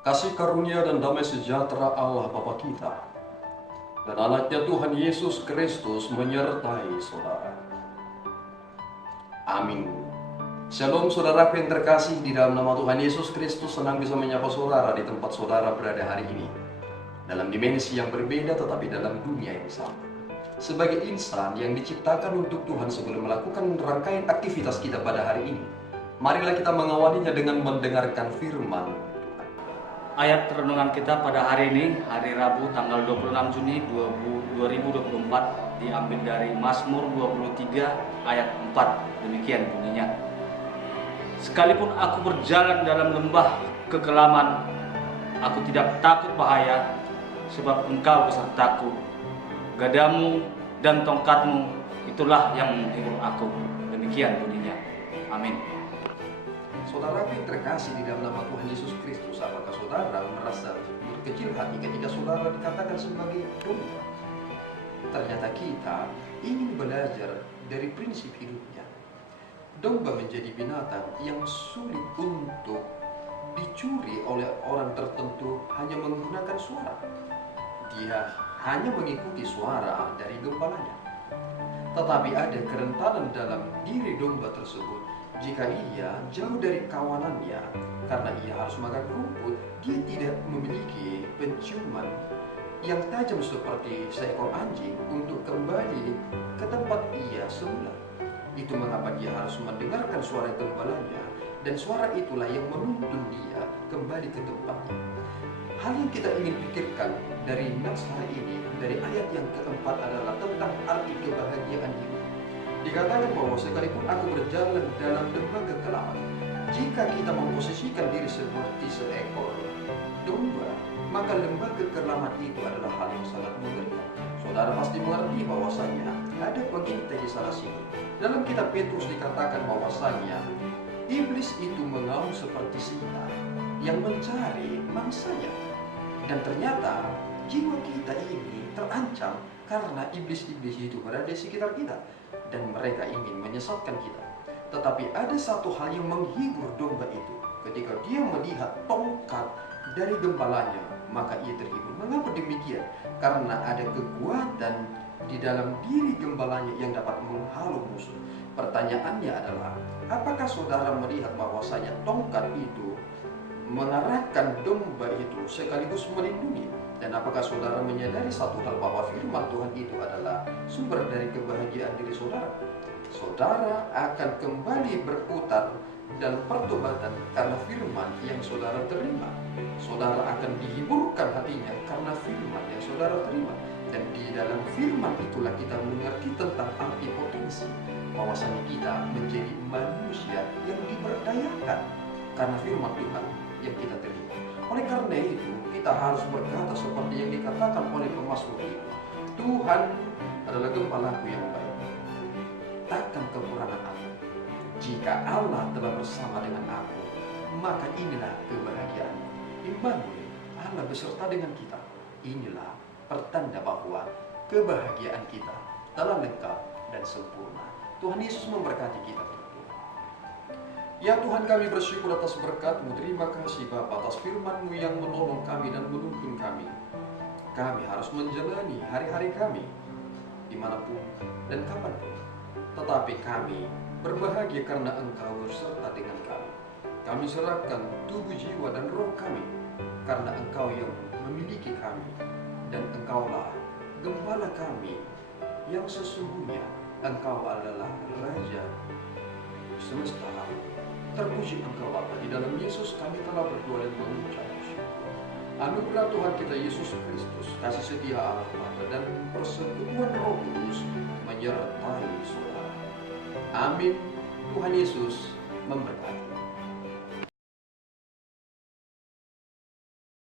Kasih karunia dan damai sejahtera Allah Bapa kita dan anaknya Tuhan Yesus Kristus menyertai saudara. Amin. Shalom saudara yang terkasih, di dalam nama Tuhan Yesus Kristus senang bisa menyapa saudara di tempat saudara berada hari ini. Dalam dimensi yang berbeda tetapi dalam dunia yang sama. Sebagai insan yang diciptakan untuk Tuhan sebelum melakukan rangkaian aktivitas kita pada hari ini, marilah kita mengawalinya dengan mendengarkan firman. Ayat renungan kita pada hari ini, hari Rabu tanggal 26 Juni 2024, diambil dari Mazmur 23 ayat 4. Demikian bunyinya. Sekalipun aku berjalan dalam lembah kekelaman, aku tidak takut bahaya, sebab Engkau besertaku. Gadamu dan tongkatmu, itulah yang menghibur aku. Demikian bunyinya. Amin. Saudara yang terkasih di dalam nama Tuhan Yesus Kristus, apakah saudara merasa berkecil hati ketika saudara dikatakan sebagai domba? Ternyata kita ingin belajar dari prinsip hidupnya. Domba menjadi binatang yang sulit untuk dicuri oleh orang tertentu hanya menggunakan suara. Dia hanya mengikuti suara dari gembalanya. Tetapi ada kerentanan dalam diri domba tersebut. Jika ia jauh dari kawanannya karena ia harus makan rumput, dia tidak memiliki penciuman yang tajam seperti seekor anjing untuk kembali ke tempat ia semula. Itu mengapa dia harus mendengarkan suara gembalanya, dan suara itulah yang menuntun dia kembali ke tempatnya. Hal yang kita ingin pikirkan dari nats hari ini, dari ayat yang keempat, adalah tentang arti kebahagiaan hidup. Dikatakan bahwa sekalipun aku berjalan dalam lembah kekelaman, jika kita memposisikan diri seperti seekor domba, maka lembah kekelaman itu adalah hal yang sangat mengerikan. Saudara pasti mengerti bahwasanya ada pengintai di sana sini. Dalam kitab Petrus dikatakan bahwasanya iblis itu mengaum seperti singa yang mencari mangsanya. Dan ternyata jiwa kita ini terancam karena iblis-iblis itu berada di sekitar kita dan mereka ingin menyesatkan kita. Tetapi ada satu hal yang menghibur domba itu. Ketika dia melihat tongkat dari gembalanya, maka ia terhibur. Mengapa demikian? Karena ada kekuatan di dalam diri gembalanya yang dapat menghalau musuh. Pertanyaannya adalah, apakah saudara melihat bahwasanya tongkat itu mengarahkan domba itu sekaligus melindungi? Dan apakah saudara menyadari satu hal, bahwa firman Tuhan itu adalah sumber dari kebahagiaan diri saudara? Saudara akan kembali berputar dalam pertobatan karena firman yang saudara terima. Saudara akan dihiburkan hatinya karena firman yang saudara terima. Dan di dalam firman itulah kita mengerti tentang arti potensi, bahwasanya kita menjadi manusia yang diberdayakan karena firman Tuhan yang kita terima. Oleh karena itu, kita harus berkata seperti yang dikatakan oleh pemazmur itu, Tuhan adalah gembalaku yang baik, takkan kekurangan aku. Jika Allah telah bersama dengan aku, maka inilah kebahagiaan. Immanuel, Allah beserta dengan kita. Inilah pertanda bahwa kebahagiaan kita telah lengkap dan sempurna. Tuhan Yesus memberkati kita. Ya Tuhan, kami bersyukur atas berkat-Mu. Terima kasih Bapa atas firman-Mu yang menolong kami dan menuntun kami. Kami harus menjalani hari-hari kami dimanapun dan kapanpun. Tetapi kami berbahagia karena Engkau berserta dengan kami. Kami serahkan tubuh, jiwa, dan roh kami karena Engkau yang memiliki kami. Dan Engkaulah gembala kami yang sesungguhnya. Engkau adalah Raja semesta alam. Terpuji Engkau Bapa. Di dalam Yesus kami telah berdoa dan mengucap syukur. Anugerah Tuhan kita Yesus Kristus, kasih setia Allah Bapa, dan persekutuan Roh Kudus menyertai saudara. Amin. Tuhan Yesus memberkati.